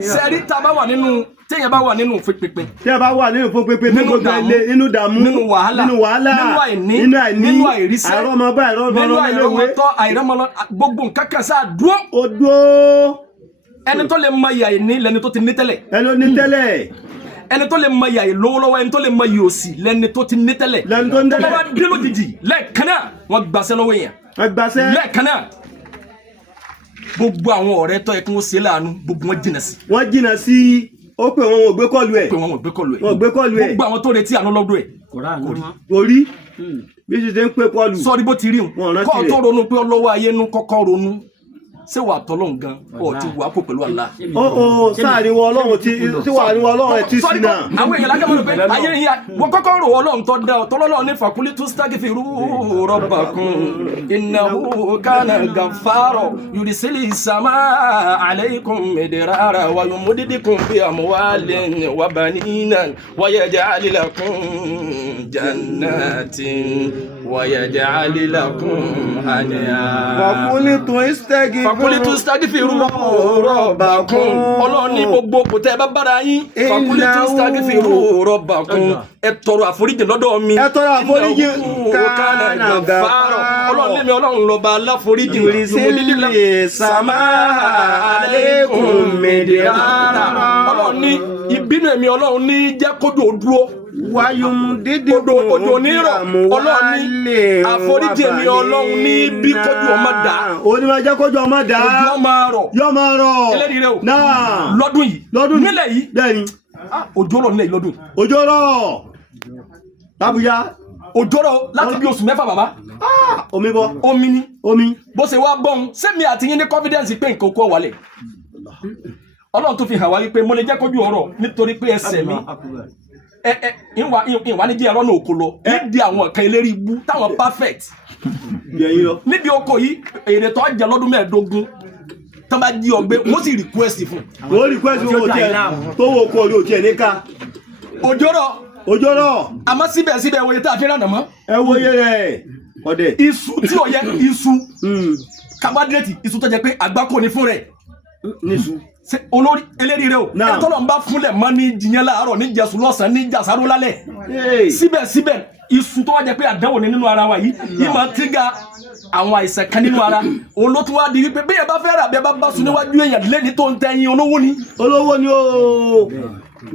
sẹ́rí tá a bá wà nínú téèyàn bá wà nínú fún pínpín. Tí a bá wà nínú fún pínpín nínú dààmú nínú wàhálà nínú àìní nínú àìríṣẹ́ àìrọ́mọbá nínú àìrọ́mọtọ́ àìrọ́mọlọ́ gbogbo nǹkan kan sáà dúró. ó dúró. ẹni tó lè mọ ìyà ìní lẹni tó ti ní tẹ́lẹ̀. ẹni tó ní tẹ́lẹ̀. ẹni tó lè mọ ìyà ìlówólọ́wọ́ ẹni tó lè mọ ìyà òsì lẹni tó ti ní tẹ́lẹ̀. lẹni tó ní tẹ́lẹ̀. tó bá dé lójijì lẹ́ẹ̀kan náà wọ́n gbàṣẹ́ lọ́wọ́ èèyàn. wọ́n gbàṣẹ́. lẹ́ẹ̀kan náà gbogbo àwọn ọ̀rẹ́ tó yẹ kí wọ́n ṣe láàánú gbogbo wọn jìnnà sí. wọ́n jìnnà sí ó pè wọn ò gbé kọlu ẹ̀. wọn ò gbé kọlu ẹ̀. wọn ò gbé kọlu ẹ̀. gbogbo àwọn tó retí àánú lọ́dún ẹ̀. kò rí bí ṣe ṣe ń pè kọlu. sọ́ọ́rí bó ti rí wọn kọ́ tó ronú pé ọlọ́wọ́ ayé nú kọ́kọ́ ronú ṣé wà tọ́lọ́hún gan ọ̀ ti wà pò pẹ̀lú àlá. ó sáàrin wọn ọlọ́run tí wà ní wọn ọlọ́run ẹ̀ tí sí náà. àwọn èèyàn lágbàá mọ̀ pé ayé yìí wọ́n kọ́kọ́ rò ọlọ́run tó dá tọ́lọ́lọ́run ní fàkúlí tó staghfiru rabbakum innahu kana ghaffara yursilis samaa alaykum midrara wa yumdidukum bi amwalin wa banina wa yaj'al lakum jannatin wa yaj'al lakum anhara. Fakulitu staghfiru rabbakum. Ọlọ́run ní gbogbo kò tẹ́ ẹ bá bára yín. Fakulitu staghfiru rabbakum. Ẹ tọrọ àforíjì lọ́dọ̀ mi. ẹ tọrọ àforíjì kana ghaffara. Ọlọ́run lé mi ọlọ́run lọ́ba aláforíjì. Yursilis samaa alaykum midrara. Ọlọ́run ní ìbínú èmi ọlọ́run ní jẹ́ kójú òdúró. Òjò nírọ̀ ọlọ́run ní àforíjì èmi ọlọ́run ní bí kójú ọmọ dá. Onímọ̀ jẹ́ kójú ọmọ dá. Òjò máa rọ̀. Yóò máa rọ̀. Ẹlẹ́rìí rẹ̀ o. Náà. Lọ́dún yìí. Nílẹ̀ yìí. Bẹ́ẹ̀ni. Òjò rọ̀ nílẹ̀ yìí lọ́dún. Òjò rọ̀. Lábújá. Òjò rọ̀ láti bí oṣù mẹ́fà bàbá. Omi bọ́. Omi ni. Omi. Bó ṣe wá bọ́n sẹ́mi àti yín ní confidence pé nǹkan kó wálẹ̀. Ọlọ́run tó fi hàn wá wípé mo lè jẹ́ kójú ọ̀rọ̀ nítorí pé ẹsẹ̀ mi ìwà ní jẹ́ ẹ̀rọ náà oko lọ níbi àwọn nǹkan eléré ibú táwọn perfect níbi oko yìí èrè tó jẹ lọ́dún mẹ́ẹ̀ẹ́dógún tó bá jí ọgbẹ́ wọ́n sì request fún. wọ́n request fún òjẹ́ tó wọ oko orí òjẹ́ níka. òjò rọ̀. àmọ́ síbẹ̀síbẹ̀ wòye tá a fi rànà mọ́. ẹ wòye rẹ̀ ọ̀dẹ̀. iṣu tí ò yẹ iṣu carbohydrate iṣu tó jẹ pé àgbákò ní fún rẹ̀. níṣu. olórí eléri rẹ o ẹ tọ́lọ̀ ń bá fúnlẹ̀ mọ́ ní jiyàn láàárọ̀ ní jẹ̀sù lọ́sàn-án ní jàsáró lálẹ́ síbẹ̀síbẹ̀ iṣu tó wá jẹ pé àdánwò ní nínú ara wa yìí máa tíga àwọn àìsàn kan nínú ara òun ló tún wá di wípé bí ẹ bá fẹ́ rà bí ẹ bá sùn níwájú èèyàn lẹ́ni tó ń tẹ́yìn olówó ni. olówó ni o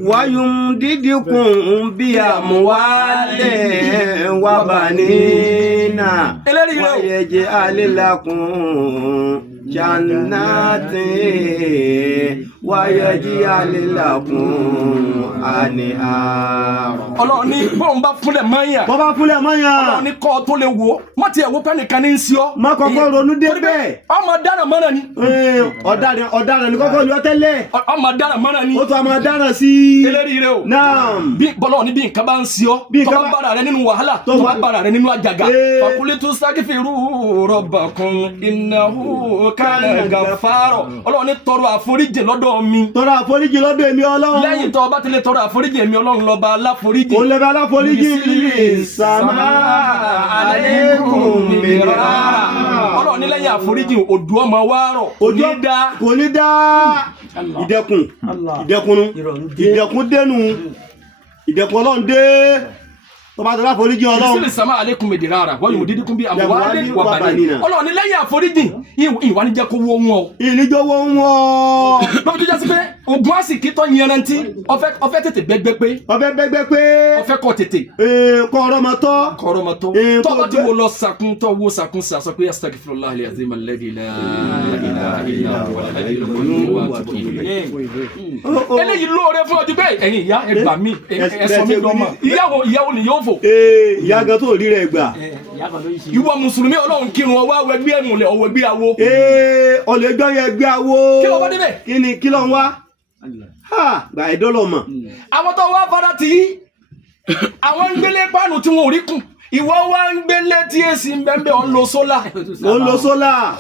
wáyùn dídínkùn bí àmúwálẹ̀ wà bánínà wáyẹ̀jẹ̀ alẹ́làkùn jannati wáyẹ̀jẹ̀ alẹ́làkùn anihar. Ọlọ́run ní bọ́n bá fúnlẹ̀ mọ́yà. bọ́n bá fúnlẹ̀ mọ́yà. Ọlọ́run ní kọ́ tó lè wò má tiẹ̀ wò pẹ́nìkan ní í sí ọ. má kọ́kọ́ ronú dé bẹ́ẹ̀. ọmọ dára mọ́nà ni. ọ̀daràn ni kọ́kọ́ yọ tẹ́lẹ̀. ọmọ dára mọ́nà ni. ó tún ọmọ dára sí. eléyìí rẹ o. naam. bí bọ́lọ̀ ní bí nǹkan bá ń sí ọ. tó bá bára rẹ nínú wàhálà tó bá bára rẹ nínú àjàgà. fakulitu staghfiru rabbakum innahu kana ghaffara. Ọlọ́run ní tọrọ àforíjì lọ́dọ̀ mi. tọrọ àforíjì lọ́dọ̀ èmi Ọlọ́run. lẹ́yìn tó bá tilẹ̀ tọrọ àforíjì èmi Ọlọ́run lọ́ba aláforíjì. òun lè bá aláforíjì. sàmà alaykum midrara. Ọlọ́run ní lẹ́yìn àforíjì odò ọmọ wa rọ̀. kò ní dá. ìdẹkùn dẹnu ìdẹkùn Ọlọ́run dé. tọba tọba àforíjì Ọlọ́run. ìsìlẹ̀ sàmà alaykum midrara wọ́n yóò dídí kún bí àmúwálé wà bánínà. Ọlọ́run ní lẹ́yìn àforíjì ìwà ní jẹ́ kó wó wọn o. ìníjọ́ wọ́n wọ́n. lọ́wọ́ tó jẹ́ sí pé ogun àsìkí tó yanrantí ọfẹ́ tètè bẹ́gbẹ́ pé. ọfẹ́ kọ tètè. kọ ọrọmọtọ́. tọ́kọ tí wo lọ sàkún tọ́ wo sàkún sàsọ pé astaghfirullah al-azim alladhi la ilaha illa huwa al-hayyul qayyum wa atubu ilayh. eléyìí lóore fún ọdún bẹ́ẹ̀ ẹ̀yin ìyá ẹgbà mi ẹ̀sọ́ mi lọ́mọ ìyàwó ni yóò fò. ìyá gan tó rí rẹ̀ gbà. ìwọ mùsùlùmí Ọlọ́run kírun ọwọ́ ẹgbẹ́ ẹ̀mùlẹ̀ ọwọ́ ẹgbẹ́ awo. ọ̀lẹ́gbọ́n yẹn gbé awo. kí ló wá débẹ̀. kí ló ń wá. gbà ẹ̀dọ́lọ̀ mọ̀. àwọn tó wá fara tì í àwọn ń gbélé pánù tí wọn ò rí kùn ìwọ wá ń gbélé tí èsì ń bẹ́ẹ̀ ọ̀n lo sólà.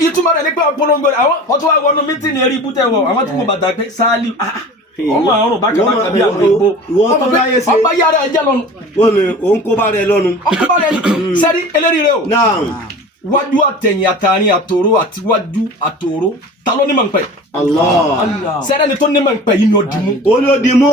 ìtumọ̀ rẹ̀ ní pé ọ̀pọ̀lọpọ̀ àwọn ọtún wá wọnú mítìnì ẹ̀rí ibùtẹ̀ wọ̀ àwọn tí mo bàtà pé sáálì ọmọ àrùn bákàbákà bí àwọn ìbò ọba yára ẹ̀jẹ̀ lọ́nu. wọ́n ní òun kó bá rẹ̀ lọ́nu. ọkọ̀ bá rẹ̀ ní sẹ́rí eléri rẹ̀ o. wájú àtẹ̀yìn àtàrin àtòrò àti wájú àtòrò ta ló ní mọ̀ ń pẹ́ Allah sẹ́rẹ́ ni tó ní mọ̀ ń pẹ́ yìí ni ó dì mú olódìmú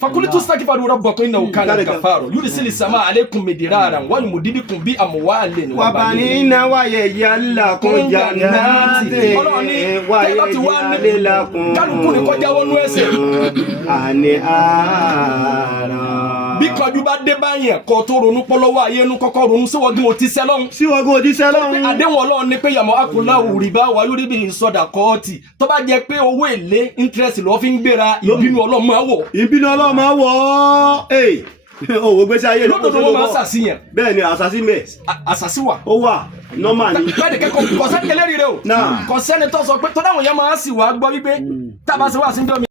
fakulitu staghfiru rabbakum innahu kana ghaffara yursilis samaa alaykum midraran wa yumdidukum bi amwalin wa banina wa yaj'alakum jannatin wa yaj'alakum kálukú ni kọjá wọnú ẹsẹ̀ anhara bí kọjú bá dé báyẹn kó tó ronú pọ́lọ́wọ́ ayé nu kọ́kọ́ ronú síwọ́gun ò ti sẹ́lọ́hún àdéhùn ọlọ́run ní pé yàmọ́ akùnlá òrìbá wa yóò rí bí sọdà kọ́ọ̀tì tó bá jẹ pé owó èlé interest lọ́ fi ń gbéra ìbínú ọlọ́run máa wọ̀. ìbínú ọlọ́run máa wọ̀ òwò gbèsè ayé ló lọ́dọ̀ wọn máa ń ṣàṣìyàn. bẹ́ẹ̀ ni àṣàṣì mẹ́. àṣàṣì wà. ó wà nọ́mà ni. bẹ́ẹ̀ ni kẹ́kọ̀ọ́ kọ̀sẹ́ni kẹlẹ́rìí rẹ o. kọ̀sẹ́ni tó sọ pé tó dáhùn yẹn máa sì wá gbọ́ wípé tábà sí wà sí ń jọ́ mi.